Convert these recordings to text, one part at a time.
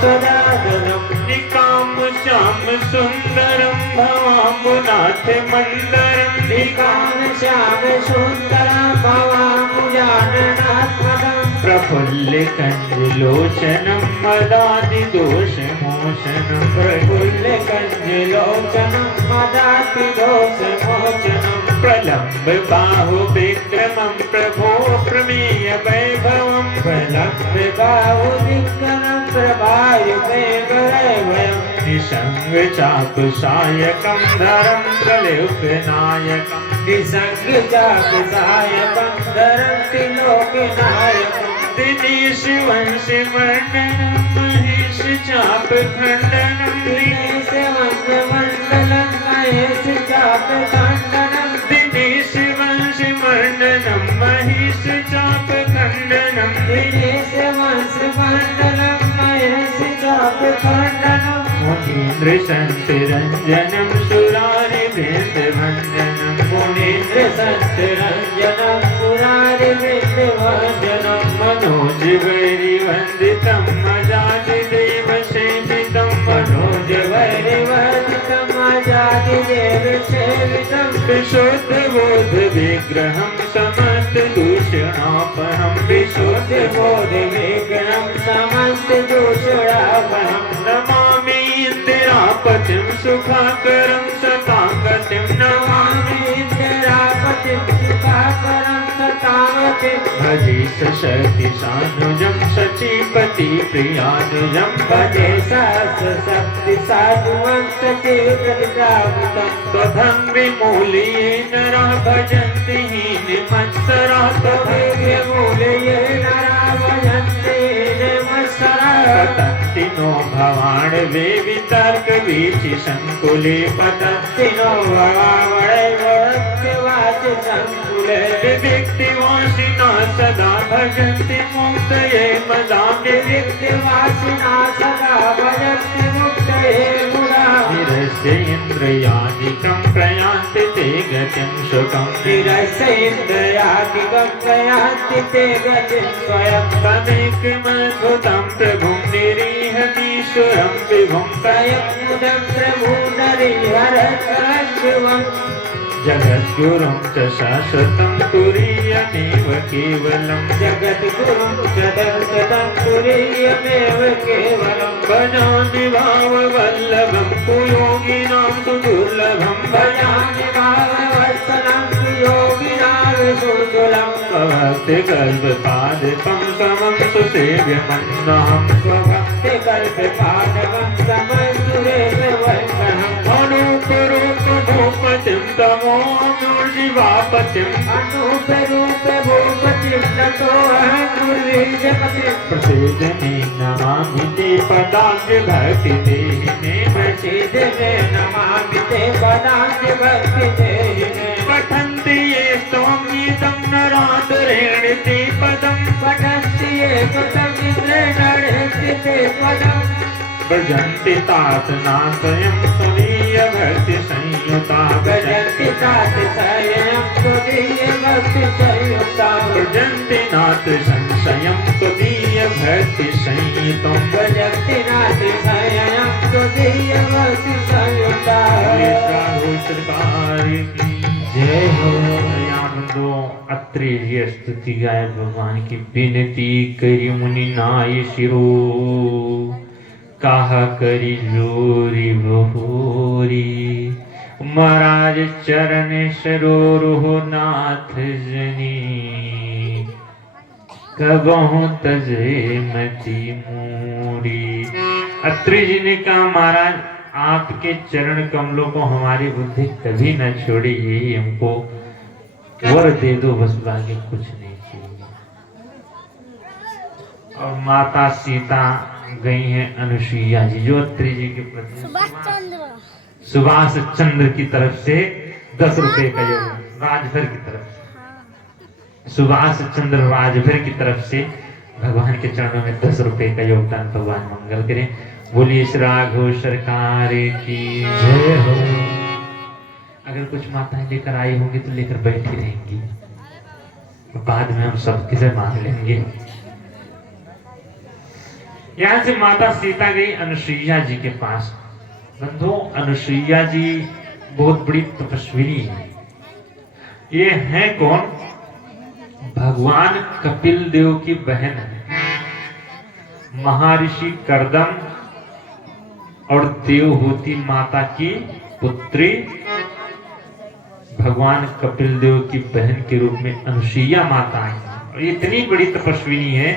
सदाननम् निकाम श्याम सुन्दरं भवाम्बुनाथ मन्दरं निकाम श्याम सुन्दरं भवाम्बुजाननात्मकम् प्रफुल्ल कंजलोचनं मदादिदोषमोचनं प्रफुल्ल कंजलोचनं मदादिदोषमोचनं प्रलम्ब बाहु विक्रमं प्रभो प्रमेय वैभवं प्रलम्ब बाहु विक्रमं प्रभाय वैभवं निसंग चाप सायकं धरं त्रिलोकनायकं निसंग चाप सायकं धरं त्रिलोकनायकं दिनेश वंश वर्णनं महेश चाप खंडनं दिनेश वंश मंडलं महेश चाप खंडनं दिनेश वंश वर्णनं महेश चाप खंडनं दिनेश वंश मंडलं महेश चाप खंडनं मुनीन्द्र संत रंजनं सुरारि वृंद वंदनं मुनीन्द्र संत रंजनं सुरारि वृंद वंदनं मनोज वैरिवन्दितं मजादिदेव सेवितं मनोज वैरिवन्दितं मजादिदेव सेवितं विशुद्ध बोध विग्रहं समस्त दूषणापहं विशुद्ध बोध विग्रहं समस्त दूषणापहं नमामि इन्दिरापतिं सुखाकरं सतागतिं नमामि इन्दिरापतिं सुखाकरं सतागतिं भजे सशक्ति सानुजं सचीपति प्रियानुजं भजे सहस्रशक्ति सानुजं सचीपति प्रियानुजं त्वं विमूल्ये नरः भजन्ति हीनमत्सरः त्वं भजन्ति हीनमत्सरः पतन्ति नो भवान् वे वितर्क वीचि संकुले पतन्ति नो भवान् वाच संकुले विविक्तिवासिना सदा भजन्ति मुक्तये मदाम्ये विविक्तिवासिना सदा भजन्ति मुक्तये मुदाम्ये निरस्य इन्द्रियादिकं प्रयान्ति ते गतिं सुखं निरस्य इन्द्रियादिकं प्रयान्ति ते गतिं स्वयं तमेकमद्भुतं प्रभुं निरीहतीश्वरं विभुं तयमुदं प्रभुं नरीहरं जगद्गुरुं च शाश्वतं तुरीयमेव केवलं जगद्गुरुं च शाश्वतं तुरीयमेव केवलं भजामि भाववल्लभं कुयोगिनां सुदुर्लभं भजामि भाववत्सलं सुयोगिनां सुदुर्लभं स्वभक्तिकल्पपादपं समं सुसेव्यमन्नहं स्वभक्तिकल्पपादपं समं सुसेव्यमन्नहम् भूपतिं तमोऽनुर्जीवापतिं अनूपरूप भूपतिं ततोऽहं दुर्विजपतिं प्रसीदने नमामि ते पदाब्जभक्तिदेहिने प्रसीदने नमामि ते पदाब्जभक्तिदेहिने पठन्ति ये स्तोम्येदं नरादरेण ते पदं पठन्ति ये पदमिन्द्रेण ते पदम् भजन्ति तात नाशयं त्वदीयभक्ति संयुता भजन्ति तात संयं त्वदीयभक्ति संयुता भजन्ति नाथ संशयं त्वदीयभक्ति संयुतं भजन्ति नाथ संयं त्वदीयभक्ति संयुता सरकार की जय हो। दयानंदो अत्रि ये स्तुति गाय भगवान की विनती करी मुनि नाय शिरो कहा करी जोरी बहोरी महाराज चरण सरोरु नाथ जनी कबहु तजे मति मूरी। अत्रि जी ने कहा महाराज आपके चरण कमलों को हमारी बुद्धि कभी न छोड़ी, यही हमको वर दे दो, बस बाकी कुछ नहीं चाहिए। और माता सीता गई हैं अनुसुईया जी जो अत्रि जी के प्रति सुभाष चंद्र की तरफ से 10 रुपए का योगदान, राजभर की तरफ से सुभाष चंद्र राजभर की तरफ से भगवान के चरणों में 10 रुपए का योगदान। भगवान मंगल करें। बोलिए श्री राघव सरकार की जय हो। अगर कुछ माताएं लेकर आई होंगी तो लेकर बैठी रहेंगी, बाद में हम सबके से मांग लेंगे। यहाँ से माता सीता गई अनुसुईया जी के पास। बंधु, अनुसुईया जी बहुत बड़ी तपस्विनी है। ये है कौन? भगवान कपिल देव की बहन है। महर्षि कर्दम और देवहूति माता की पुत्री भगवान कपिल देव की बहन के रूप में अनुसुईया माता आई। और इतनी बड़ी तपस्विनी है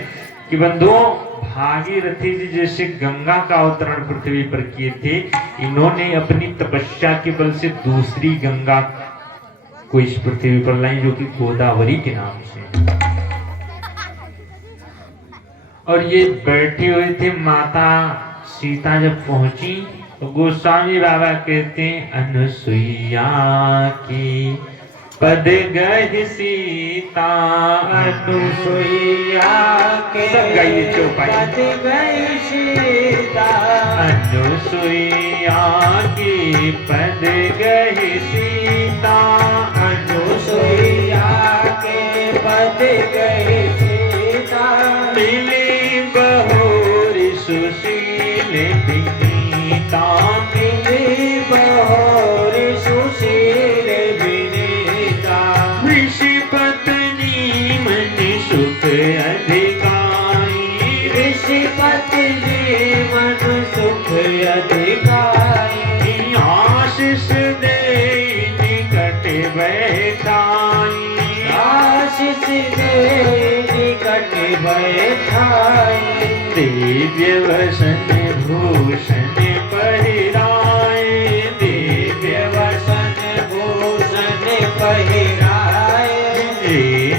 कि बंधुओं, भागीरथी जी जैसे गंगा का अवतरण पृथ्वी पर किए थे, इन्होंने अपनी तपस्या के बल से दूसरी गंगा को इस पृथ्वी पर लाई, जो कि गोदावरी के नाम से। और ये बैठे हुए थे। माता सीता जब पहुंची तो गोस्वामी बाबा कहते हैं, अनुसुईया की पद गई सीता, अनुसुईया के सब गाइए चौपाई। पद गई सीता, अनुसुईया की पद गई सीता, अनुसुईया के पद गई सीता, मिली बहुरी सुशील विनीता, मिली बहुरी सुशील विनीता, ऋषि पत्नी मन सुख अधिकारी, ऋषि पत्नी मन सुख अधिकारी, आशीष दे निकट बैठाई, आशीष दे निकट बैठाई, दिव्य वसन भूषण पहिराए, दिव्य वसन भूषण पहिराए,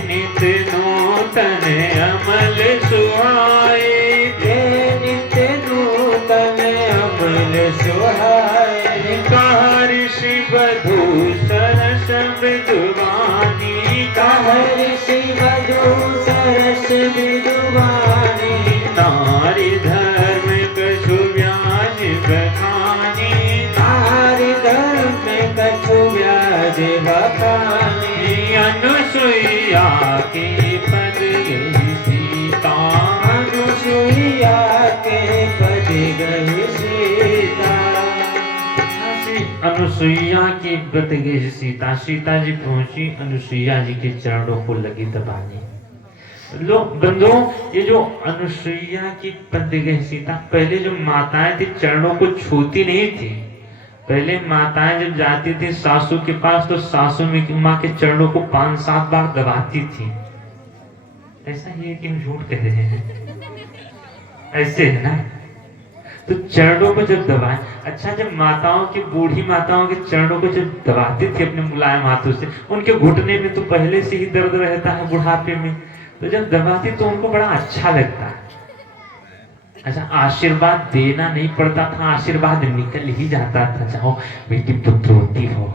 नित नूतन अमल सुहाए, नित नूतन अमल सुहाए, ऋषि बधू सरस विद्वानी, ऋषि वधू सरस विद्वानी, नारी धर्म कछु व्याज बखानी, नारी धर्म कछु व्याज बखानी, अनुसुईया की पद गई सीता, अनुसुईया के पद गई सीता, अनुसुईया की पद गई सीता। सीता जी पहुंची, अनुसुईया जी के चरणों को लगी दबाने। लो बंधुओं, ये जो अनुसुईया की पद गई सीता, पहले जो माताएं थी चरणों को छूती नहीं थी। पहले माताएं जब जाती थी सासू के पास तो सासू माँ के चरणों को 5-7 बार दबाती थी। ऐसा ही है कि हम झूठ कह रहे हैं? ऐसे है ना? तो चरणों को जब दबाए, अच्छा, जब माताओं की, बूढ़ी माताओं के चरणों को जब दबाती थी अपने मुलायम हाथों से, उनके घुटने में तो पहले से ही दर्द रहता है बुढ़ापे में, तो जब दबाती तो उनको बड़ा अच्छा लगता है। अच्छा, आशीर्वाद देना नहीं पड़ता था, आशीर्वाद निकल ही जाता था, चाहो बेटी पुत्रवती हो।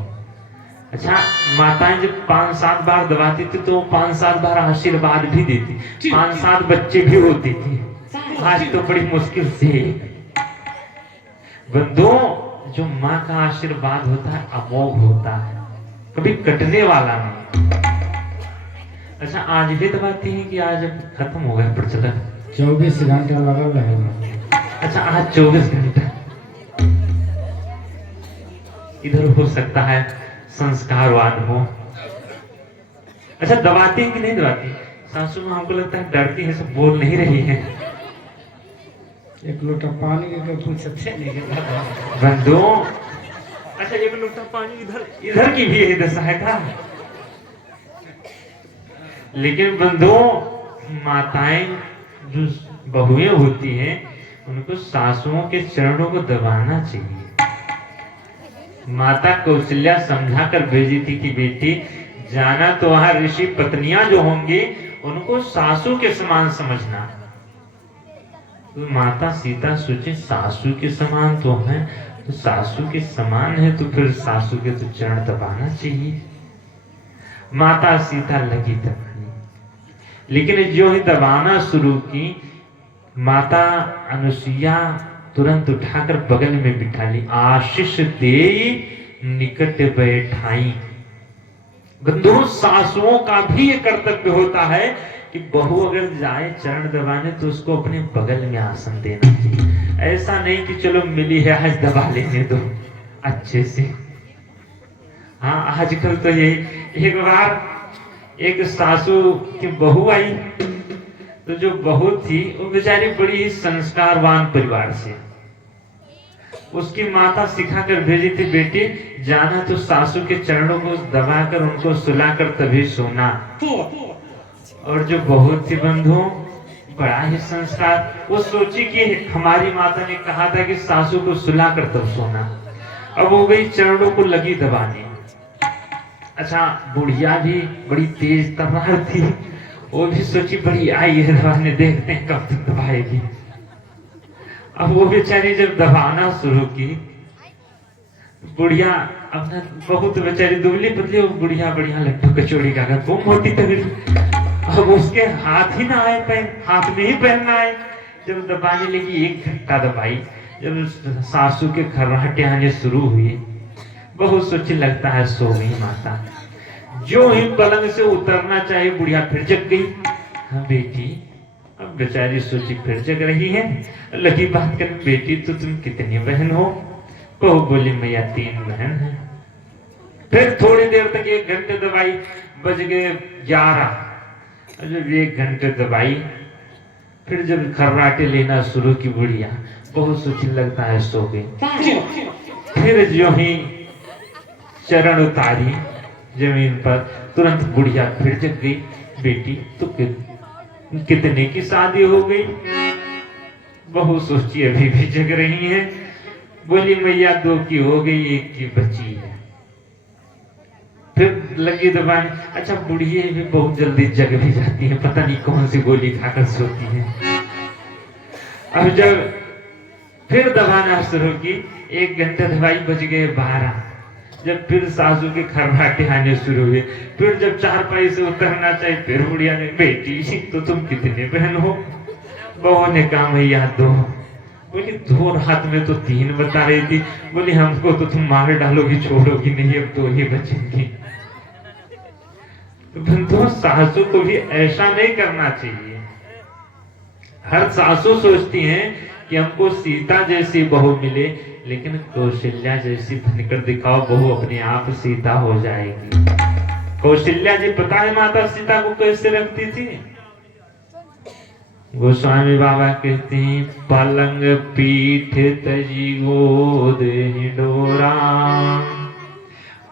अच्छा, माताएं जब 5-7 बार दबाती थी तो 5-7 बार आशीर्वाद भी देती, 5-7 बच्चे भी होते थे। आज तो बड़ी मुश्किल से। बंधुओं, जो माँ का आशीर्वाद होता है अमोघ होता है, कभी कटने वाला नहीं। अच्छा, आज भी दबाती है कि आज अब खत्म हो गया प्रचलन? 24 घंटा लगल रहेगा। अच्छा, आज 24 घंटा। इधर हो सकता है संस्कारवाद हो। अच्छा, दबाती है कि नहीं दबाती? सासू माँ हमको लगता है डरती है, सब बोल नहीं रही है। एक लोटा पानी के पूछते नहीं। बंधुओं, अच्छा, एक लोटा पानी इधर की भी यही दशा है का? लेकिन बंधुओं, माताएं जो बहुएं होती हैं उनको सासुओं के चरणों को दबाना चाहिए। माता कौशल्या समझा कर भेजी थी कि बेटी जाना तो वहां ऋषि पत्नियां जो होंगी उनको सासू के समान समझना। तो माता सीता सोचे सासू के समान तो है, तो सासू के समान है तो फिर सासू के तो चरण दबाना चाहिए। माता सीता लगी दबाने, लेकिन जो ही दबाना शुरू की, माता अनुसुईया तुरंत उठाकर बगल में बिठा ली, आशीष दे निकट बैठाई। बंधुओं, सासुओं का भी ये कर्तव्य होता है कि बहू अगर जाए चरण दबाने तो उसको अपने बगल में आसन देना चाहिए। ऐसा नहीं कि चलो मिली है आज दबा लेने दो अच्छे से। हाँ, आजकल तो ये एक बार एक सासू की बहू आई, तो जो बहू थी वो बेचारी बड़ी ही संस्कारवान परिवार से, उसकी माता सिखा कर भेजी थी, बेटी जाना तो सासू के चरणों को दबाकर उनको सुलाकर तभी सोना। और जो बहू थी बंधु, बड़ा ही संस्कार, वो सोची कि हमारी माता ने कहा था कि सासू को सुलाकर तब सोना। अब वो गई चरणों को लगी दबाने। अच्छा, बुढ़िया भी बड़ी तेज तर्रार थी, वो भी सोची बड़ी आई है दबाने, देखते हैं कब तक दबाएगी। अब वो बेचारी जब दबाना शुरू की, बुढ़िया अपना बहुत बेचारी दुबली पतली, वो बुढ़िया बढ़िया लड्डू कचौड़ी का वो मोटी तगड़ी, अब उसके हाथ ही ना आए, हाथ में ही पहनना आए। जब दबाने लगी 1 घंटा दबाई, जब सासू के खर्राटे आने शुरू हुए, बहुत सोची लगता है सो गई माता। जो ही पलंग से उतरना चाहिए बुढ़िया फिर जग गई। हाँ बेटी, अब बेचारी सोची फिर जग रही है, लगी बात कर, बेटी तो तुम कितनी बहन हो? बहू बोली मैया 3 बहन है। फिर थोड़ी देर तक 1 घंटे दबाई, बज गए 11। जब 1 घंटे दबाई, फिर जब खर्राटे लेना शुरू की बुढ़िया, बहुत सोची लगता है सो गई। फिर जो ही चरण उतारी जमीन पर, तुरंत बुढ़िया फिर जग गई। बेटी तो कितने की शादी हो गई? बहुत सोची अभी भी जग रही है। बोली मैया 2 की हो गई, 1 की बची है। फिर लगी दबाने। अच्छा, बुढ़िया भी बहुत जल्दी जग भी जाती है, पता नहीं कौन सी गोली खाकर सोती है। अब जब फिर दबाना शुरू की, 1 घंटे दवाई, बज गए 12। जब फिर सासू के खर्राटे आने शुरू हुए, फिर जब 4 से उतरना चाहिए, फिर बुढ़िया ने, बेटी तो तुम कितने बहन हो? बहू ने कहा भैया 2। बोली 2 रात में तो 3 बता रही थी। बोली हमको तो तुम मार डालोगी, छोड़ोगी नहीं, अब 2 ही बचेंगी। तो सासू को भी ऐसा नहीं करना चाहिए। हर सासू सोचती हैं कि हमको सीता जैसी बहू मिले, लेकिन कौशल्या जैसी बनकर दिखाओ, बहू अपने आप सीता हो जाएगी। कौशल्या जी पता है माता सीता को कैसे रखती थी? गोस्वामी बाबा कहते हैं, पलंग पीठ तजी गोद हिंडोरा।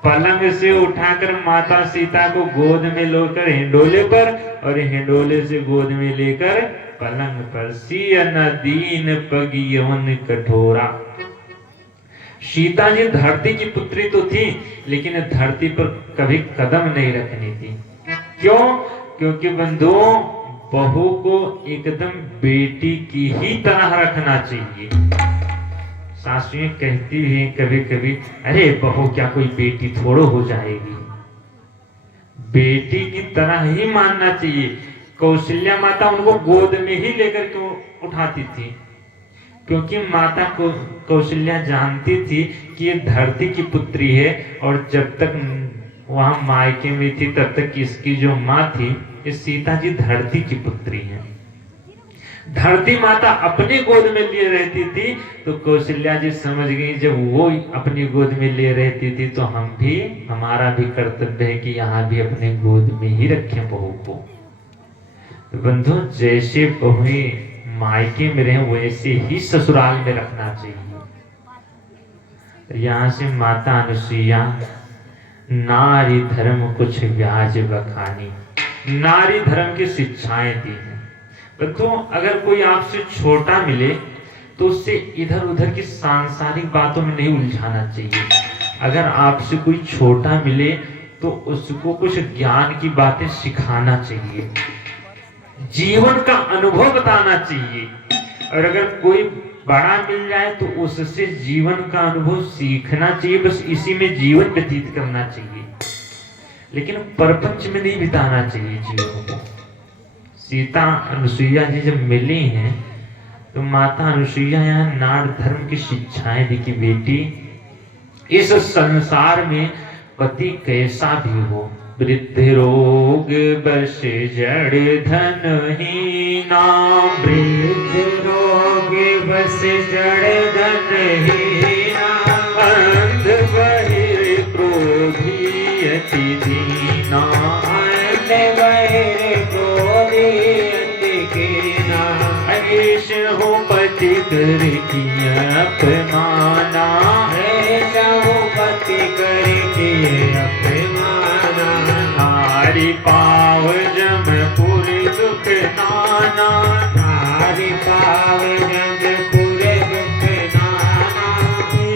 पलंग से उठाकर माता सीता को गोद में लेकर हिंडोले पर, और हिंडोले से गोद में लेकर पलंग पर, सियन दीन पगियन कठोरा। सीता जी धरती की पुत्री तो थी, लेकिन धरती पर कभी कदम नहीं रखनी थी। क्यों? क्योंकि बंधुओं, बहू को एकदम बेटी की ही तरह रखना चाहिए। सासुएं कहती हैं कभी कभी, अरे बहू क्या कोई बेटी थोड़ो हो जाएगी, बेटी की तरह ही मानना चाहिए। कौशल्या माता उनको गोद में ही लेकर के उठाती थी, क्योंकि माता को कौशल्या जानती थी कि ये धरती की पुत्री है, और जब तक वहां मायके में थी तब तक इसकी जो माँ थी, ये सीता जी धरती की पुत्री है। धरती माता अपनी गोद में लिए रहती थी, तो कौशल्या जी समझ गई जब वो अपनी गोद में लिए रहती थी, तो हम भी, हमारा भी कर्तव्य है कि यहाँ भी अपने गोद में ही रखें बहू को। तो बंधु, जैसे बहुएं मायके में रहे वैसे ही ससुराल में रखना चाहिए। यहाँ से माता अनुसुईया, नारी धर्म कुछ व्याज बखानी, नारी धर्म की शिक्षाएं दी हैं। बच्चों, अगर कोई आपसे छोटा मिले तो उससे इधर उधर की सांसारिक बातों में नहीं उलझाना चाहिए। अगर आपसे कोई छोटा मिले तो उसको कुछ ज्ञान की बातें सिखाना चाहिए, जीवन का अनुभव बताना चाहिए। और अगर कोई बड़ा मिल जाए तो उससे जीवन का अनुभव सीखना चाहिए, बस इसी में जीवन व्यतीत करना चाहिए, लेकिन परपंच में नहीं बिताना चाहिए जीवन को। सीता अनुसुईया जी जब मिली हैं तो माता अनुसुईया यहाँ नाड़ धर्म की शिक्षाएं दी कि बेटी, इस संसार में पति कैसा भी हो, वृद्ध रोग बस जड़ धनहीना, वृद्ध रोग बस जड़ धनहीना, अंध बहिर क्रोधी अति दीना, अंध बहिर क्रोधी अति कीना, ऐश हो पति कर किया अपमाना, ऐसा हो पति कर किए अपमाना, नारी पाव जमपुर दुख नाना, नारी पाव जमपुर दुख नाना,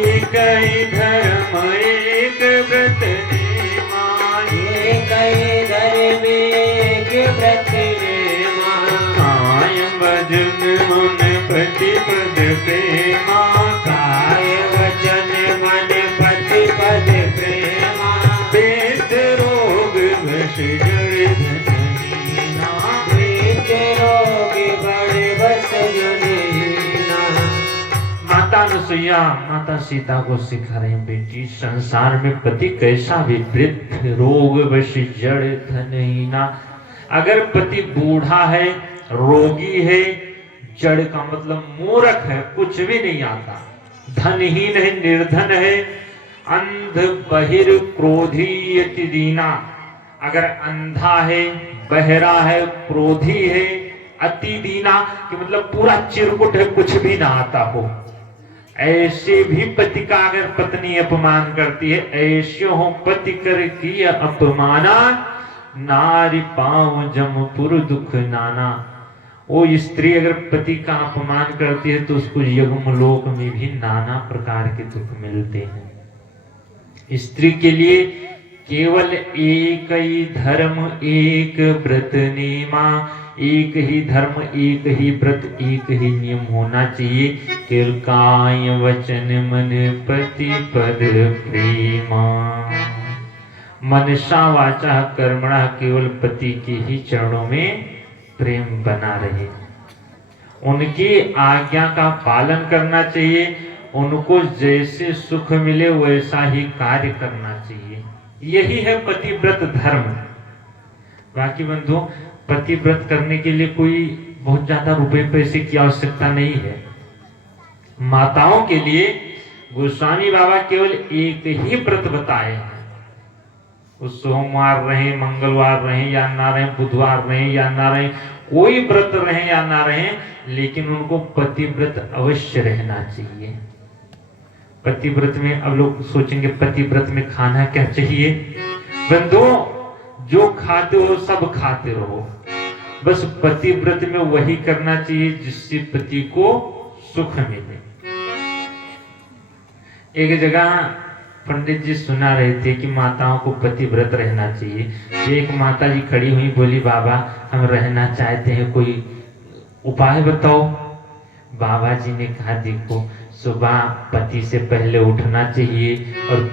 एक ही धर्म एक व्रत नेमा, एक ही धर्म एक व्रत नेमा, कायम भजन मन पति पद प्रेमा, काय वचन मन पति पद प्रेमा, वेद रोग वश जड़ धनहीना, वृद्ध रोग बड़े बस जनहीना। माता अनुसुईया माता सीता को सिखा रही हैं, बेटी संसार में पति कैसा भी वृद्ध रोग वश जड़ धनहीना, अगर पति बूढ़ा है, रोगी है, जड़ का मतलब मूर्ख है, कुछ भी नहीं आता, धनहीन है, निर्धन है, अंध बहिर क्रोधी अति दीना, अगर अंधा है, बहरा है, क्रोधी है, अति दीना कि मतलब पूरा चिरकुट है, कुछ भी ना आता हो, ऐसे भी पति का अगर पत्नी अपमान करती है, ऐसे हो पति कर किया अपमाना, नारी पाँव जमपुर दुख नाना, वो स्त्री अगर पति का अपमान करती है तो उसको यज्ञलोक में भी नाना प्रकार के दुख मिलते हैं। स्त्री के लिए केवल एक ही धर्म एक व्रत नेमा, एक ही धर्म एक ही व्रत एक ही नियम होना चाहिए, केवल काय वचन मन पति पद प्रेमा, मनसा वाचा कर्मणा, केवल पति के ही चरणों में प्रेम बना रहे, उनकी आज्ञा का पालन करना चाहिए, उनको जैसे सुख मिले वैसा ही कार्य करना चाहिए, यही है पतिव्रत धर्म। बाकी बंधु, पतिव्रत करने के लिए कोई बहुत ज्यादा रुपए पैसे की आवश्यकता नहीं है। माताओं के लिए गोस्वामी बाबा केवल एक ही व्रत बताए हैं, वो सोमवार रहे, मंगलवार रहे या ना रहे, बुधवार रहे या ना रहे, कोई व्रत रहे या ना रहे, लेकिन उनको पतिव्रत अवश्य रहना चाहिए। पतिव्रत में अब लोग सोचेंगे पतिव्रत में खाना क्या चाहिए? बंधु, जो खाते हो सब खाते रहो, बस पतिव्रत में वही करना चाहिए जिससे पति को सुख मिले। एक जगह पंडित जी सुना रहे थे कि माताओं को पतिव्रत रहना चाहिए। एक माता जी खड़ी हुई, बोली बाबा हम रहना चाहते हैं, कोई उपाय बताओ। बाबा जी ने कहा देखो, सुबह पति से पहले उठना चाहिए और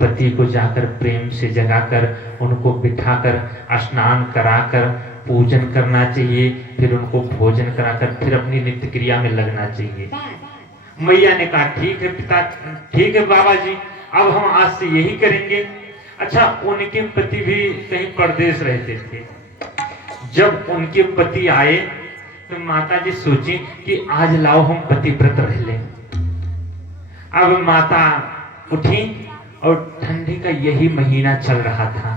पति को जाकर प्रेम से जगाकर उनको बिठाकर स्नान कराकर पूजन करना चाहिए, फिर उनको भोजन कराकर फिर अपनी नित्य क्रिया में लगना चाहिए। मैया ने कहा ठीक है पिता, ठीक है बाबा जी, अब हम आज से यही करेंगे। अच्छा, उनके पति भी कहीं परदेश रहते थे। जब उनके पति आए तो माता जी सोची कि आज लाओ हम पतिव्रत रह लें। अब माता उठी और ठंडी का यही महीना चल रहा था।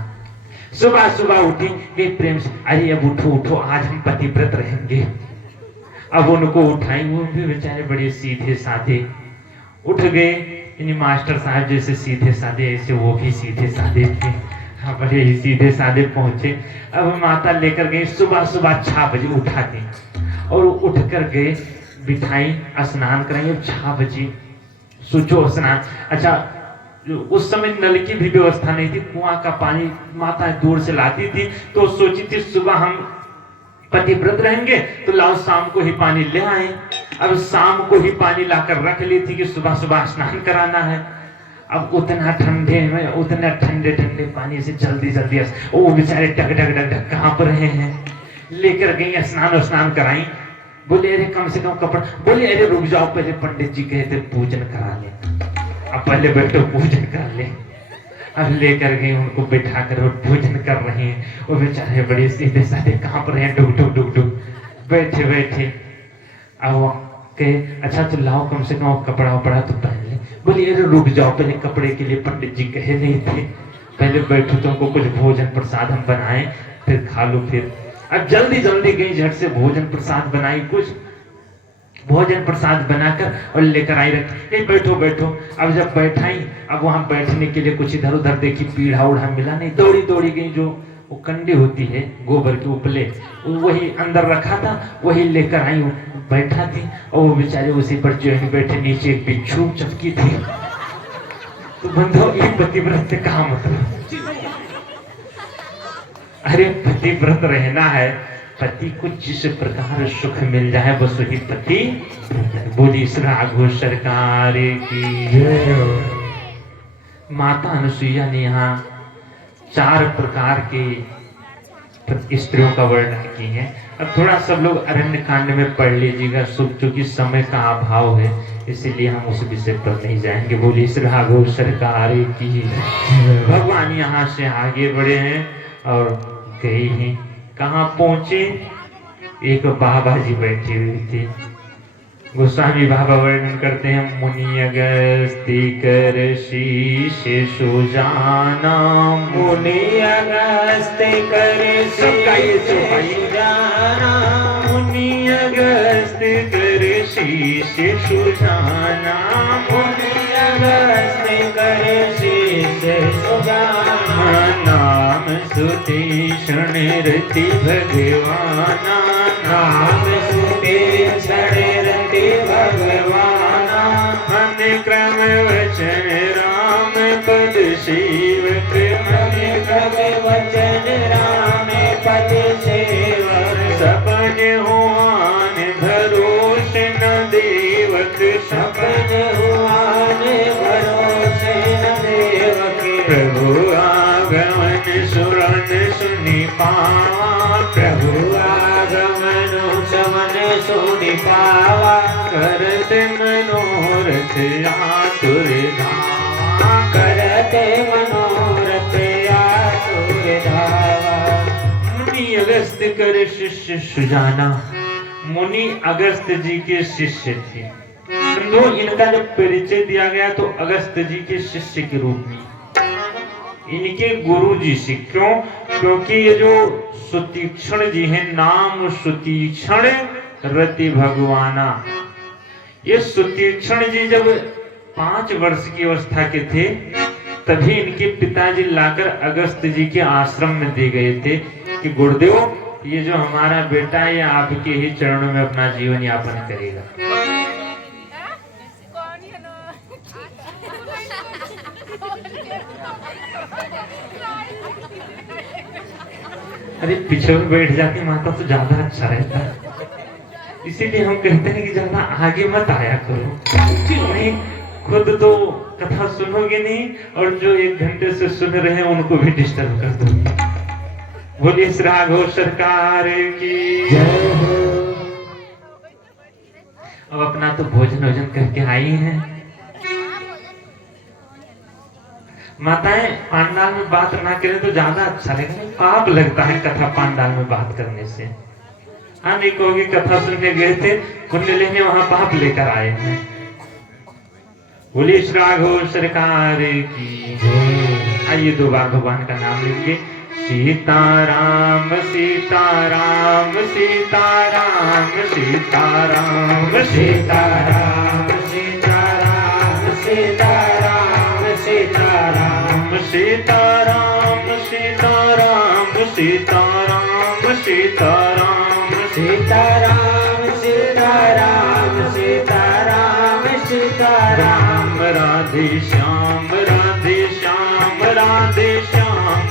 सुबह सुबह उठी, वे प्रेम से, अरे अब उठो उठो, आज हम पतिव्रत रहेंगे। अब उनको उठाई, वो भी बेचारे बड़े सीधे साधे उठ गए। यानी मास्टर साहब जैसे सीधे साधे, ऐसे वो भी सीधे साधे थे। हाँ, बड़े ही सीधे साधे पहुंचे। अब माता लेकर गई, सुबह सुबह 6 बजे उठा दी और उठ कर गए, बिठाई, स्नान कराई। 6 बजे सोचो स्नान। अच्छा, उस समय नल की भी व्यवस्था नहीं थी, कुआं का पानी माता दूर से लाती थी, तो सोची थी सुबह हम पतिव्रत रहेंगे तो लाओ शाम को ही पानी ले आए। अब शाम को ही पानी लाकर रख ली थी कि सुबह सुबह स्नान कराना है। अब उतना ठंडे में, उतना ठंडे ठंडे पानी से जल्दी जल्दी वो बेचारे टक टक टक टक कांप रहे हैं। लेकर गई, स्नान कराई। बोले अरे कम से कम कपड़ा, बोले अरे रुक जाओ, पहले पंडित जी कहते पूजन करा ले, अब पहले बैठो पूजन कर ले। अब लेकर गए उनको बैठा कर और भोजन कर रहे हैं। वो बेचारे बड़े सीधे साधे कांप रहे हैं, डुक डुक डुक डुक बैठे बैठे। अब वो कहे अच्छा तो लाओ कम से कम कपड़ा वपड़ा तो पहन ले। बोलिए अरे रुक जाओ, पहले कपड़े के लिए पंडित जी कहे नहीं थे, पहले बैठो तुमको कुछ भोजन प्रसाद हम बनाए फिर खा लो। फिर अब जल्दी जल्दी गई, झट से भोजन प्रसाद बनाई, कुछ भोजन प्रसाद बनाकर और लेकर आई रखी। बैठो बैठो। अब जब बैठाई, अब वहां बैठने के लिए कुछ इधर उधर देखी, पीढ़ा उड़ा मिला नहीं, दौड़ी दौड़ी गई। जो वो कंडी होती है गोबर के उपले, वही अंदर रखा था, वही लेकर आई, बैठा थी। और वो बेचारे उसी पर चैन बैठे, नीचे एक बिच्छू चपकी थी। तो बंधो ये पतिव्रत से कहा मतलब? अरे पतिव्रत रहना है, पति को जिस प्रकार सुख मिल जाए बस वही पति। बोली राघो सरकार की। माता अनुसुईया ने यहाँ 4 प्रकार के स्त्रियों का वर्णन की है। अब थोड़ा सब लोग अरण्य कांड में पढ़ लीजिएगा, चूंकि समय का अभाव है इसीलिए हम उस विषय पर नहीं जाएंगे। बोली राघो सरकार की। भगवान यहाँ से आगे बढ़े हैं और गए हैं। कहाँ पहुंचे? एक बाबा जी बैठी हुई थी। गोस्वामी बाबा वर्णन करते हैं, मुनि अगस्त्य कर शीश सुजाना। मुनि अगस्त्य कर सुजाना। मुनि अगस्त्य कर शीश सुजाना। मुनि अगस्त्य कर शीश सुजाना। नाम सुतीक्षण रति भगवाना। नाम सुतीक्षण रति भगवाना। अनुक्रम वचन राम पद सेवक। अनुक्रम वचन राम पद सेवक। सपन हुआन भरोसे न देवक। सपन हुआन भरोसे न देवक। प्रभु आगमन सुरन सुनि पावा। प्रभु आगमन समन सुनि पावा। करत मनोरथ आतुर धावा। करते मनोरथ आतुर धावा। मुनि अगस्त्य कर शिष्य सुजाना। मुनि अगस्त्य जी के शिष्य थे। तो इनका जब परिचय दिया गया तो अगस्त्य जी के शिष्य के रूप में, इनके गुरु जी से। क्यों? क्योंकि ये जो सुतीक्षण जी हैं, नाम सुतीक्षण रति भगवाना, ये सुतीक्षण जी जब 5 वर्ष की अवस्था के थे तभी इनके पिताजी लाकर अगस्त्य जी के आश्रम में दे गए थे कि गुरुदेव ये जो हमारा बेटा है ये आपके ही चरणों में अपना जीवन यापन करेगा। अरे पीछे में बैठ जाती माता तो ज्यादा अच्छा रहता, इसीलिए हम कहते हैं कि ज्यादा आगे मत आया करो। क्यों नहीं? खुद तो कथा सुनोगे नहीं और जो 1 घंटे से सुन रहे हैं उनको भी डिस्टर्ब कर दोगे। बोलिए राघव सरकार की जय हो। अब अपना तो भोजन वोजन करके आई हैं। माताएं पांडाल में बात ना करें तो ज्यादा अच्छा लगेगा, पाप लगता है कथा पांडाल में बात करने से। हाँ नहीं कहोगे कथा सुनने गए थे, पुण्य लेने वहां पाप लेकर आए हैं। बोलिए राघव सरकार की। आइए 2 बार भगवान का नाम लेंगे। सीताराम सीताराम सीताराम सीताराम सीताराम सीताराम सीताराम सीताराम सीताराम सीताराम सीताराम सीताराम सीताराम सीताराम सीताराम सीताराम। राधे श्याम राधे श्याम राधे श्याम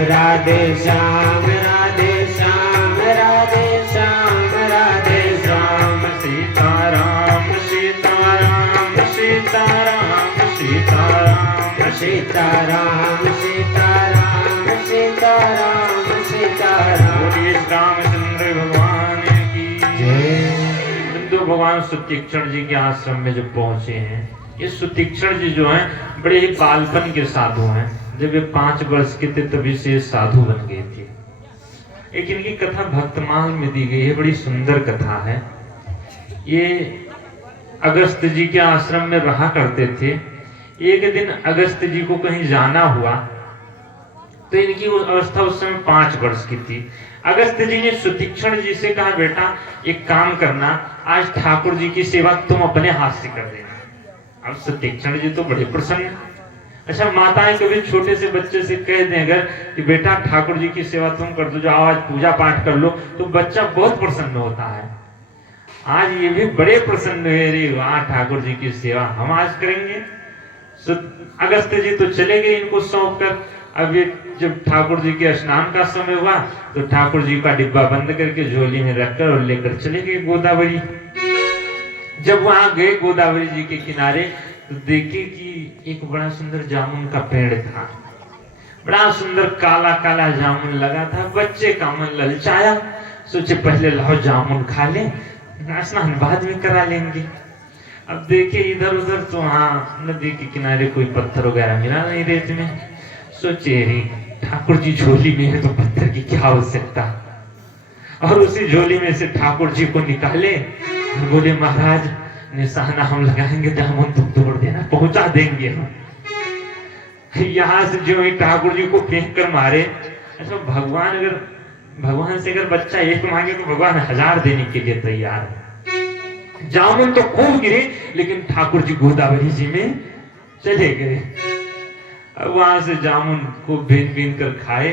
राधे श्याम राधे श्याम राधे श्याम राधे श्याम राधे श्याम। सीताराम सीताराम सीताराम सीताराम सीताराम सीताराम सीताराम सीताराम। बोलिए रामचंद्र भगवान की जय। बिंदु भगवान सुतीक्षण जी के आश्रम में जब पहुंचे हैं ये सुतीक्षण जी जो हैं बड़े ही बालपन के साधु हैं। जब ये 5 वर्ष के थे तभी से साधु बन गए थे। एक इनकी कथा भक्तमाल में दी गई है, बड़ी सुंदर कथा है। ये अगस्त जी के आश्रम में रहा करते थे। एक दिन अगस्त जी को कहीं जाना हुआ तो इनकी अवस्था उस समय 5 वर्ष की थी। अगस्त जी ने सुतीक्षण जी से कहा, बेटा एक काम करना, आज ठाकुर जी की सेवा तुम अपने हाथ से कर देना। अब सुतीक्षण जी तो बड़े प्रसन्न। अच्छा, माताएं कभी छोटे से बच्चे से कह दें अगर कि बेटा ठाकुर जी की सेवा तुम कर दो, जाओ आज पूजा पाठ कर लो, तो बच्चा बहुत प्रसन्न होता है। आज ये भी बड़े प्रसन्न हुए, रे वाह ठाकुर जी की सेवा हम आज करेंगे। अगस्त जी तो चले गए इनको सौंप कर। अब ये जब ठाकुर जी के स्नान का समय हुआ तो ठाकुर जी का डिब्बा बंद करके झोली में रखकर और लेकर चले गए गोदावरी। जब वहां गए गोदावरी जी के किनारे तो देखे कि एक बड़ा सुंदर जामुन का पेड़ था। बड़ा सुंदर काला काला जामुन लगा था। बच्चे का मन ललचाया, सोचे पहले लाओ जामुन खा ले, स्नान बाद में करा लेंगे। अब देखे इधर उधर तो हाँ नदी के किनारे कोई पत्थर वगैरह मिला नहीं रेत में। सोचे रे ठाकुर जी झोली में है तो पत्थर की क्या आवश्यकता। और उसी झोली में से ठाकुर जी को निकाले और बोले, महाराज निशाना हम लगाएंगे, जामुन तुम तोड़ देना, पहुंचा देंगे हम। यहाँ से जो ही ठाकुर जी को फेंक कर मारे। अच्छा, भगवान से अगर बच्चा एक मांगे तो भगवान 1000 देने के लिए तैयार है। जामुन तो खूब गिरे लेकिन ठाकुर जी गोदावरी जी में चले गए। अब वहां से जामुन को बीन बीन कर खाए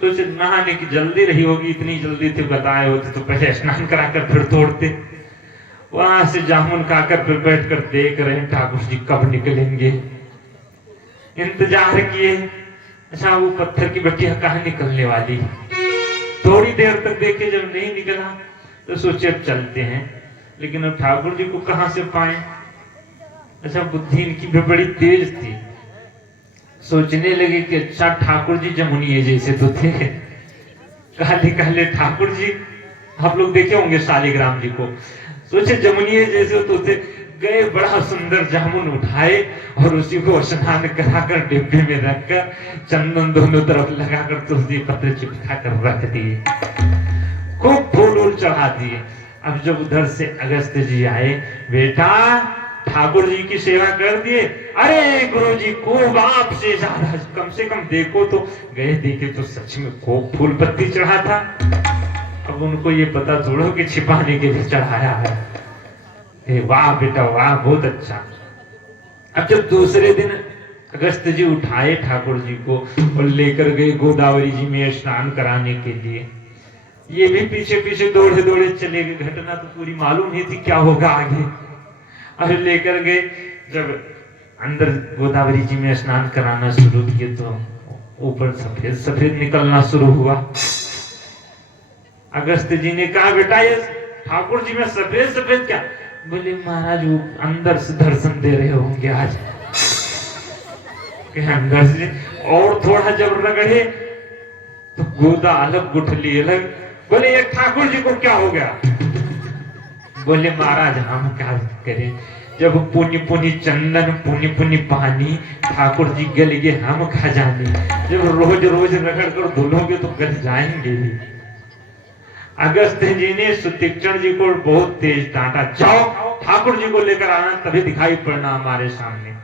तो नहाने की जल्दी रही होगी, इतनी जल्दी थे बताए होते तो पहले स्नान कराकर फिर तोड़ते। वहां से जामुन खाकर फिर बैठ कर देख रहे हैं ठाकुर जी कब निकलेंगे। इंतजार किए। अच्छा, वो पत्थर की बट्टियां कहाँ निकलने वाली। थोड़ी देर तक देखे, जब नहीं निकला तो सोचे अब चलते हैं, लेकिन अब ठाकुर जी को कहां से पाए। अच्छा, बुद्धि इनकी भी बड़ी तेज थी। सोचने लगे कि अच्छा ठाकुर जी जमुनिये जैसे तो थे, काले काले ठाकुर जी। आप लोग देखे होंगे शालिग्राम जी को। सोचे जमुनिये जैसे तो थे। गए, बड़ा सुंदर जामुन उठाए और उसी को स्नान कराकर डिब्बे में रखकर चंदन दोनों तरफ लगाकर तुलसी पत्र चिपका कर रख दिए। खूब फूल चढ़ा दिए। अब जब उधर से अगस्त जी आए, बेटा ठाकुर जी की सेवा कर दिए। अरे गुरु जी खूब आपसे ज्यादा, कम से कम देखो तो। गए देखे तो सच में खूब फूल पत्ती चढ़ा था। अब उनको ये पता थोड़ा कि छिपाने के लिए चढ़ाया है। वाह बेटा वाह, बहुत अच्छा। अब जब दूसरे दिन अगस्त जी उठाए ठाकुर जी को और लेकर गए गोदावरी जी में स्नान कराने के लिए। ये भी पीछे पीछे दौड़े दौड़े चले गए। घटना तो पूरी मालूम नहीं थी क्या होगा आगे। और लेकर गए, जब अंदर गोदावरी जी में स्नान कराना शुरू किए तो ऊपर सफेद सफेद निकलना शुरू हुआ। अगस्त जी ने कहा, बेटा ये ठाकुर जी में सफेद सफेद क्या। बोले महाराज वो अंदर से दर्शन दे रहे होंगे आज। अंदर से और थोड़ा जब रगड़े तो गोदा अलग गुठली अलग। बोले ये ठाकुर जी को क्या हो गया। बोले महाराज हम क्या करें, जब पुण्य पुण्य चंदन पुण्य पुण्य पानी ठाकुर जी गल गए हम खा जाने। जब रोज रोज रगड़ कर धुलोगे तो गल जाएंगे। अगस्त जी ने सुतीक्षण जी को बहुत तेज डांटा, जाओ ठाकुर जी को लेकर आना तभी दिखाई पड़ना हमारे सामने।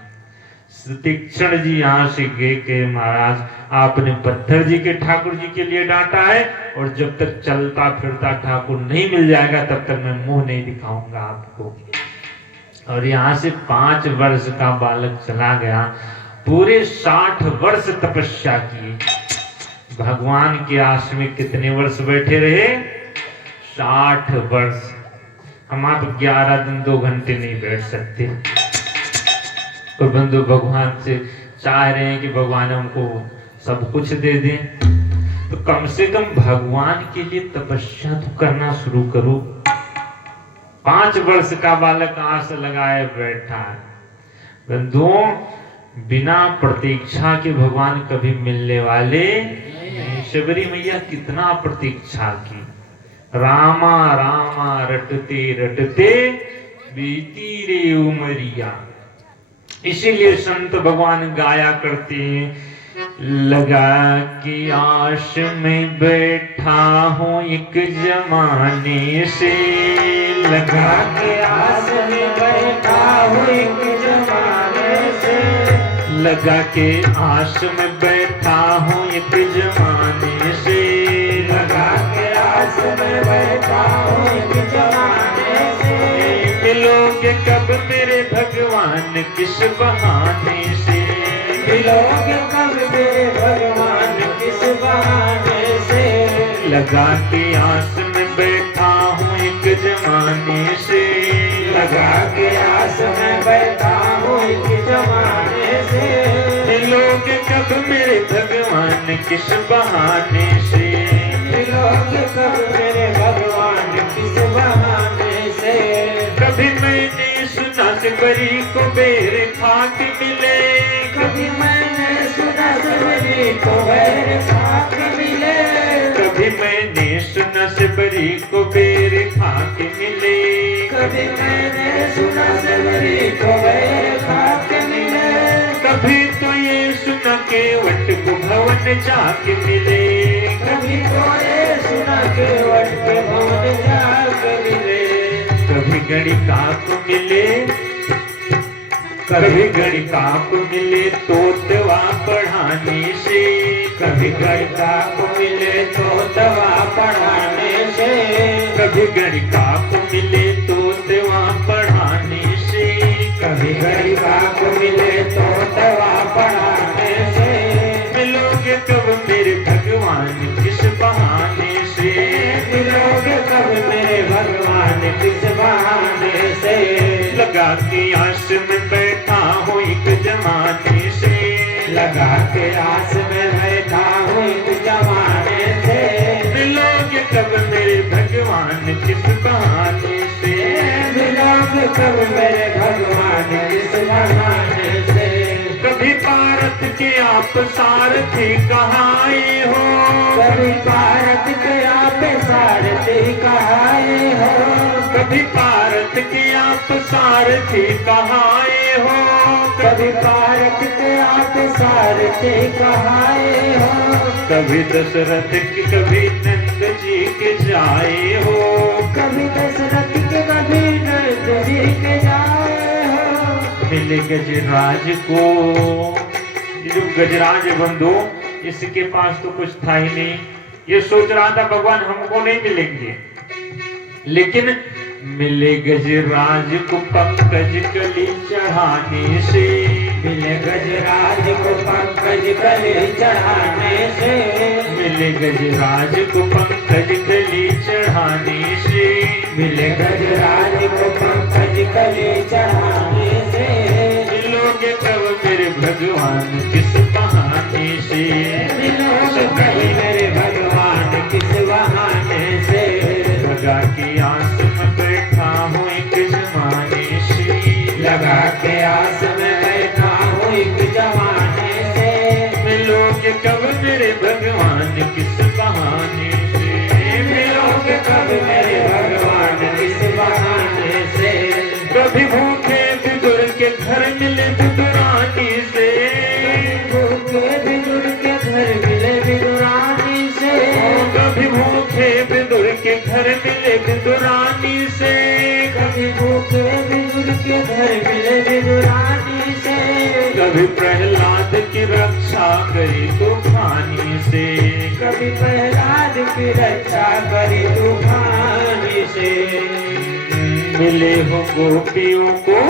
सुतीक्षण जी यहाँ से गए के महाराज आपने पत्थर जी के ठाकुर जी के लिए डांटा है, और जब तक चलता फिरता ठाकुर नहीं मिल जाएगा तब तक मैं मुंह नहीं दिखाऊंगा आपको। और यहाँ से 5 वर्ष का बालक चला गया। पूरे 60 वर्ष तपस्या की। भगवान के आश्रम में कितने वर्ष बैठे रहे, 60 वर्ष। हम आप 11 दिन 2 घंटे नहीं बैठ सकते। और बंधु भगवान से चाह रहे हैं कि भगवान हमको सब कुछ दे दें, तो कम से कम भगवान के लिए तपस्या तो करना शुरू करो। 5 वर्ष का बालक आस लगाए बैठा है। बंधुओं, बिना प्रतीक्षा के भगवान कभी मिलने वाले नहीं। शबरी मैया कितना प्रतीक्षा की। रामा रामा रटते रटते बीती रे उमरिया। इसीलिए संत भगवान गाया करते हैं, लगा कि आश में बैठा हूँ एक जमाने से, लगा के आस में बैठा हूँ एक जमाने से, लगा के आस में बैठा हूँ एक जमाने से, लगा के आस में बैठा हूँ एक जमाने से, मिलोगे कब मेरे भगवान किस बहाने से, मिलोगे कब मेरे भगवान किस बहाने से, लगा के आस में बैठा हूँ एक जमाने से, लगा के आस में बैठा हूँ एक जमाने से, मिलोगे कब मेरे भगवान किस बहाने से, मिलोगे कब मेरे भगवान किस बहाने से, कभी मैंने सुना सिबरी को बेर खाक मिले, कभी मैंने सुना सिबरी को बेर खाक मिले, कभी मैंने सुना सिबरी को बेर खाक मिले, कभी मैंने सुना सिबरी को बेर खाक मिले, कभी तो ये सुना केवट को भवन जाके मिले, कभी तो ये सुना केवट के भवन जाके मिले, कभी गणिका को मिले, कभी गणिका को मिले तोतवा पढ़ाने से, कभी गणिका को मिले तो दवा पढ़ाने से, कभी गणिका को मिले तोतवा पढ़ाने से, कभी गणिका को मिले तो दवा पढ़ाने से, मिलोगे कब मेरे भगवान किस बहाने से, मिलोगे कब मेरे भगवान किस बहाने से, लगा के आस में बैठा हूँ एक जमाने से, लगा के आस में बैठा हूँ एक जमाने से, मिलोगे कब मेरे भगवान किस बहाने से, मिलोगे कब मेरे भगवान किस बहाने से, कभी भारत के आप सारथी कहाए हो, कभी भारत के आप सारथी कहाए हो, कभी भारत के आप सारथी कहाए हो, कभी भारत के आप सारथी कहाए हो, कभी दशरथ के कभी नंद जी के जाए हो, कभी दशरथ के कभी नंद जी के जाए हो, मिले गजराज को, ये जो गजराज बंधु इसके पास तो कुछ था ही नहीं, ये सोच रहा था भगवान हमको नहीं मिलेंगे, लेकिन मिले गजराज को पंकज कली चढ़ाने से, मिले गजराज को पंकज कली चढ़ाने से, मिले गजराज को पंकज कली चढ़ाने से, मिले गजराज को पंकज कली चढ़ाने से, मिलोगे कब मेरे भगवान किस बहाने से, मिलोगे कब मेरे भगवान किस बहाने से, लगा के आस में बैठा हूँ एक जमाने से, लगा के आस में बैठा हूँ एक जमाने से, मिलोगे कब मेरे भगवान किस बहाने से, मिलोगे कब मेरे भगवान किस बहाने से, कभी भूखे बिदुर के घर मिले बिदुरानी से, भूखे बिदुर के घर मिले बिदुरानी से, कभी भूखे बिदुर के घर मिले बिदुरानी से, कभी भूखे बिदुर के घर मिले बिदुरानी से, कभी प्रहलाद की रक्षा करी तूफानी से, कभी प्रहलाद की रक्षा करी तूफानी से, मिले हो गोपियों को,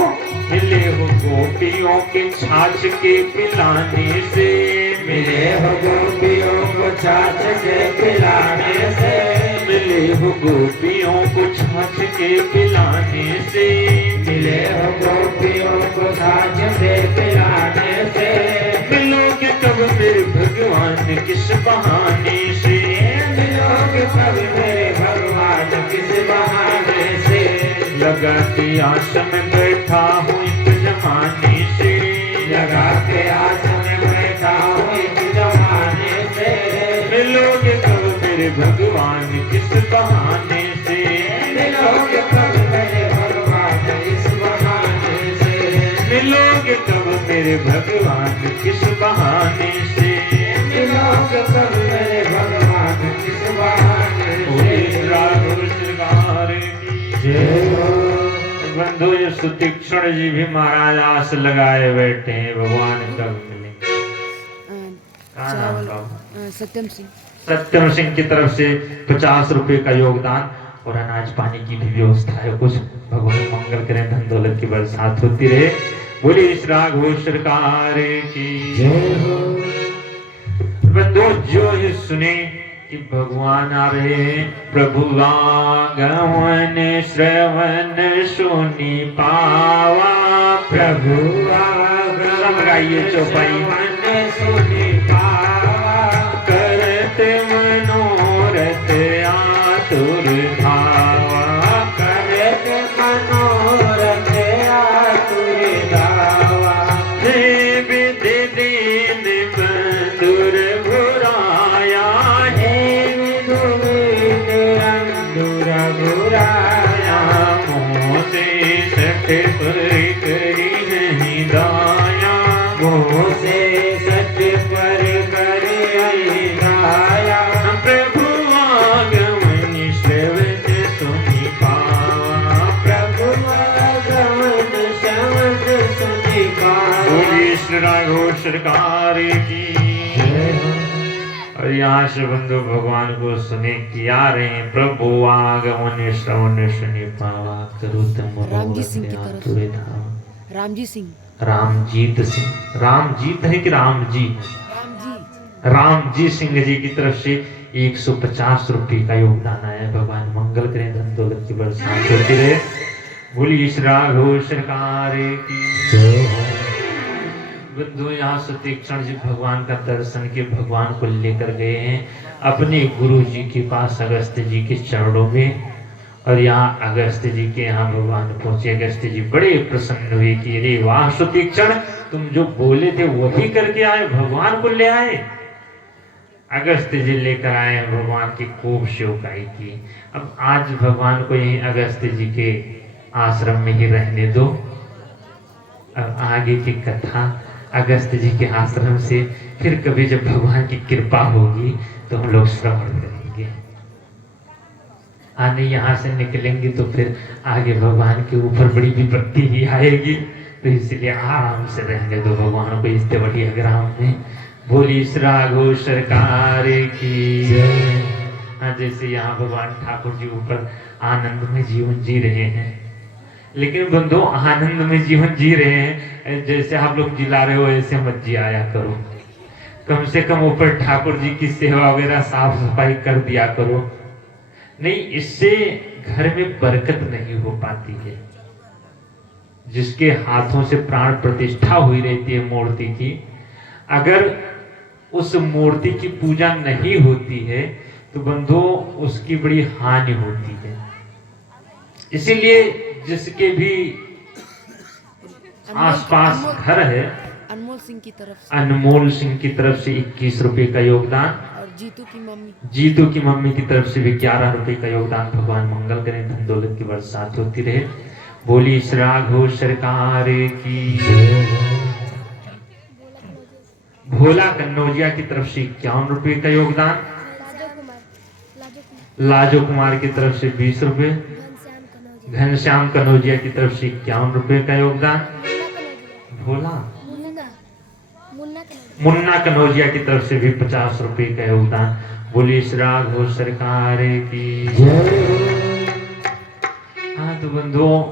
मिले हो गोपियों के छाछ के पिलाने से, मिले हो गोपियों को छाछ के पिलाने से, मिले हो गोपियों को छाछ के पिलाने से, मिले हो गोपियों को छाछ से पिलाने से, मिलोगे कब मेरे भगवान किस बहाने से, मिलोगे कब मेरे भगवान किस बहाने से, लगा के आस में बैठा हूँ एक जमाने से, लगा के आस में बैठा हूँ एक जमाने से, मिलोगे कब मेरे भगवान किस बहाने से, मिलोगे कब मेरे भगवान इस बहाने से, मिलोगे कब मेरे भगवान किस बहाने से, मिलोगे कब मेरे भगवान किस बहाने से। राघव सरकार की जय हो। बंधु ये सुतीक्षण जी भी महाराज आस लगाए बैठे हैं भगवान कब मिलेंगे। क्या नाम था? सत्यम सिंह। सत्यम सिंह की तरफ से 50 रुपए का योगदान और अनाज पानी की भी व्यवस्था है। कुछ भगवान मंगल करें, धन दौलत की बरसात होती रहे। बोली इस राघव सरकार की जय हो। बंधु जो ही सुने कि भगवान आ रहे हैं, प्रभु आगमन श्रवण सुनी पावा, प्रभु आगमन गाइए चौपाई। श्रवण सुनी पावा, करत मनोरथ आतुर धावा, करत मनोरथ आतुर धावा। हे विधि दीन बंधुर भुराया, हे विधुविन अंधुर बुराया, मोह से सठ पर करी नहीं दाया, मोह से सच पर करे गाया। प्रभु आगमन श्रवण सुनि पावा, प्रभु आगमन श्रवण सुनि पावा। बोली श्री राघव सरकार की। और यहाँ से बंधु भगवान को सुने कि आ रहे हैं, प्रभु आगमन श्रवण सुनि पावा, करो तुम रामजी सिंह की तरफ से। आतुर धावा। रामजी सिंह। रामजीत सिंह, रामजीत है कि राम जी? रामजी। रामजी सिंह जी की तरफ से 150 रुपए का योगदान आया। भगवान मंगल करें, धन दौलत की बरसात होती रहे। बोली इस राघव सरकार की। बंधु यहाँ सुतीक्षण जी भगवान का दर्शन के भगवान को लेकर गए हैं अपने गुरु जी के पास, अगस्त्य जी के चरणों में। और यहाँ अगस्त्य जी के यहाँ भगवान पहुंचे। अगस्त्य जी बड़े प्रसन्न हुए कि अरे वाह सुतीक्षण, तुम जो बोले थे वही करके आए, भगवान को ले आए। अगस्त्य जी लेकर आए भगवान की खूब सेवकाई की। अब आज भगवान को यही अगस्त्य जी के आश्रम में ही रहने दो। अब आगे की कथा अगस्त्य जी के आश्रम से फिर कभी जब भगवान की कृपा होगी तो हम लोग श्रवण करेंगे। आने यहाँ से निकलेंगे तो फिर आगे भगवान के ऊपर बड़ी विपत्ति ही आएगी, तो इसलिए आराम से रहने दो भगवान को इस बढ़िया ग्राम में। बोली राघव सरकार की जय। हाँ, जैसे यहाँ भगवान ठाकुर जी ऊपर आनंद में जीवन जी रहे हैं, लेकिन बंधु आनंद में जीवन जी रहे हैं, जैसे आप लोग जिला रहे हो ऐसे मत जी आया करो। कम से कम ऊपर ठाकुर जी की सेवा वगैरह साफ सफाई कर दिया करो। नहीं, इससे घर में बरकत नहीं हो पाती है। जिसके हाथों से प्राण प्रतिष्ठा हुई रहती है मूर्ति की, अगर उस मूर्ति की पूजा नहीं होती है तो बंधु उसकी बड़ी हानि होती है। इसीलिए जिसके भी आसपास घर है, अनमोल सिंह की तरफ से, अनमोल सिंह की तरफ से 21 रुपए का योगदान, और जीतू की मम्मी की तरफ से भी 11 रुपए का योगदान। भगवान मंगल करें, धन दौलत की बरसात होती रहे। बोली राघव सरकार की। भोला कन्नौजिया की तरफ से 51 रुपए का योगदान। लाजो कुमार की तरफ से 20 रुपए। घनश्याम कन्नौजिया की तरफ से 51 रुपए का योगदान। भोला मुन्ना कन्नौजिया की तरफ से भी 50 रुपए का योगदान। बोली राघव सरकार की। हाँ तो बंधुओं,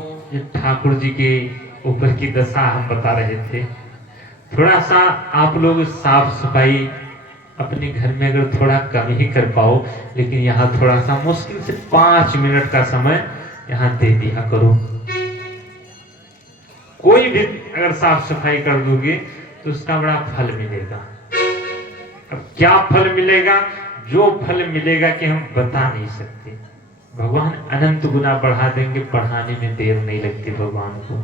ठाकुर जी के ऊपर की दशा हम बता रहे थे। थोड़ा सा आप लोग साफ सफाई अपने घर में अगर थोड़ा कम ही कर पाओ, लेकिन यहाँ थोड़ा सा मुश्किल से 5 मिनट का समय यहाँ दे दिया करो। कोई भी अगर साफ सफाई कर दोगे तो उसका बड़ा फल मिलेगा। अब क्या फल मिलेगा? जो फल मिलेगा कि हम बता नहीं सकते। भगवान अनंत गुना बढ़ा देंगे, बढ़ाने में देर नहीं लगती भगवान को।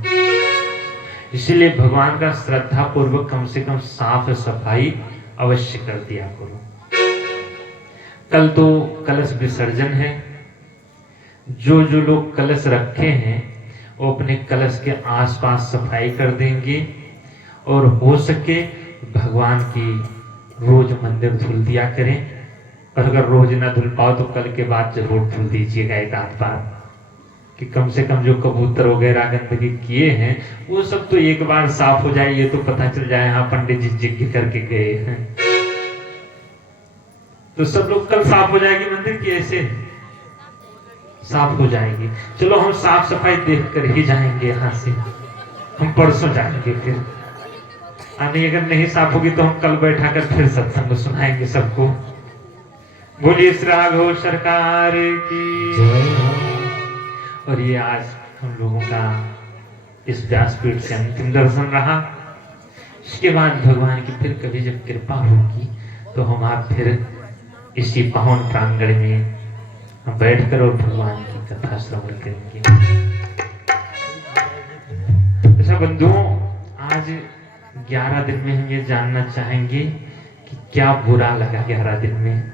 इसलिए भगवान का श्रद्धा पूर्वक कम से कम साफ सफाई अवश्य कर दिया करो। कल तो कलश विसर्जन है। जो जो लोग कलश रखे हैं वो अपने कलश के आसपास सफाई कर देंगे और हो सके भगवान की रोज मंदिर धुल दिया करें, और अगर रोज ना धुल पाओ तो कल के बाद जरूर धुल दीजिएगा एक आध बार, कि कम से कम जो कबूतर वगैरह गंदगी किए हैं वो सब तो एक बार साफ हो जाए, ये तो पता चल जाए हाँ पंडित जी यज्ञ करके गए हैं, तो सब लोग कल साफ हो जाएगी मंदिर की, ऐसे साफ हो जाएगी। चलो हम साफ सफाई देख कर ही जाएंगे यहाँ से, हम परसों जाएंगे फिर, नहीं अगर नहीं साफ होगी तो हम कल बैठा कर फिर सत्संग सुनाएंगे सबको। बोलिए श्री राघव सरकार की जय। और ये आज हम लोगों का इस व्यासपीठ से अंतिम दर्शन रहा। इसके बाद भगवान की फिर कभी जब कृपा होगी तो हम आप फिर इसी पावन प्रांगण में हम बैठकर और भगवान की कथा श्रवण करेंगे। अच्छा बंधुओं, आज 11 दिन में हम ये जानना चाहेंगे कि क्या बुरा लगा 11 दिन में।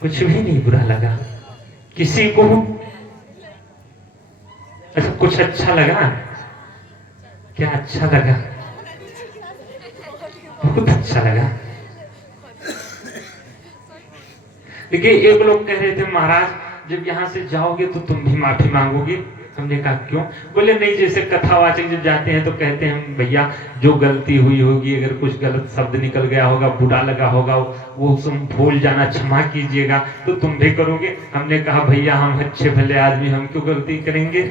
कुछ भी नहीं बुरा लगा किसी को। अच्छा कुछ अच्छा लगा? क्या अच्छा लगा? बहुत अच्छा लगा। देखिए एक लोग कह रहे थे महाराज जब यहाँ से जाओगे तो तुम भी माफी मांगोगे। हमने कहा क्यों? बोले नहीं, जैसे कथावाचक जब जाते हैं तो कहते हैं भैया जो गलती हुई होगी, अगर कुछ गलत शब्द निकल गया होगा, बुरा लगा होगा, वो तुम भूल जाना, क्षमा कीजिएगा, तो तुम भी करोगे। हमने कहा भैया हम अच्छे भले आदमी, हम क्यों गलती करेंगे?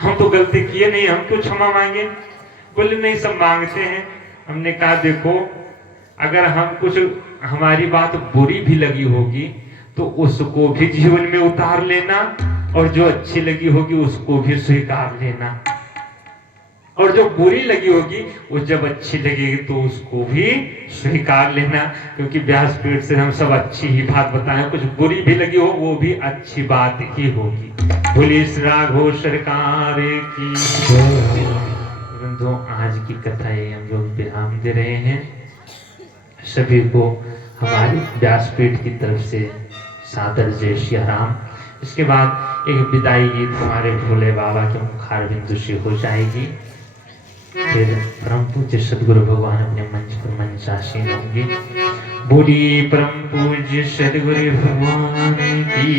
हम तो गलती किए नहीं, हम क्यों क्षमा मांगे? बोले नहीं सब मांगते हैं। हमने कहा देखो अगर हम कुछ हमारी बात बुरी भी लगी होगी तो उसको भी जीवन में उतार लेना, और जो अच्छी लगी होगी उसको भी स्वीकार लेना, और जो बुरी लगी होगी वो जब अच्छी लगेगी तो उसको भी स्वीकार लेना, क्योंकि व्यासपीठ से हम सब अच्छी ही बात बताएं, कुछ बुरी भी लगी हो वो भी अच्छी बात ही होगी। बोलिए श्री राघव सरकार की। बंधुओं आज की कथा ये हम लोग विराम दे रहे हैं। सभी को हमारी व्यासपीठ की तरफ से सादर जय श्री राम। इसके बाद एक विदाई गीत हमारे भोले बाबा के मुखार बिंदु से हो जाएगी। फिर परम पूज्य सदगुरु भगवान अपने मंच पर मंचासीन होंगे। बोलिए परम पूज्य सदगुरु भगवान की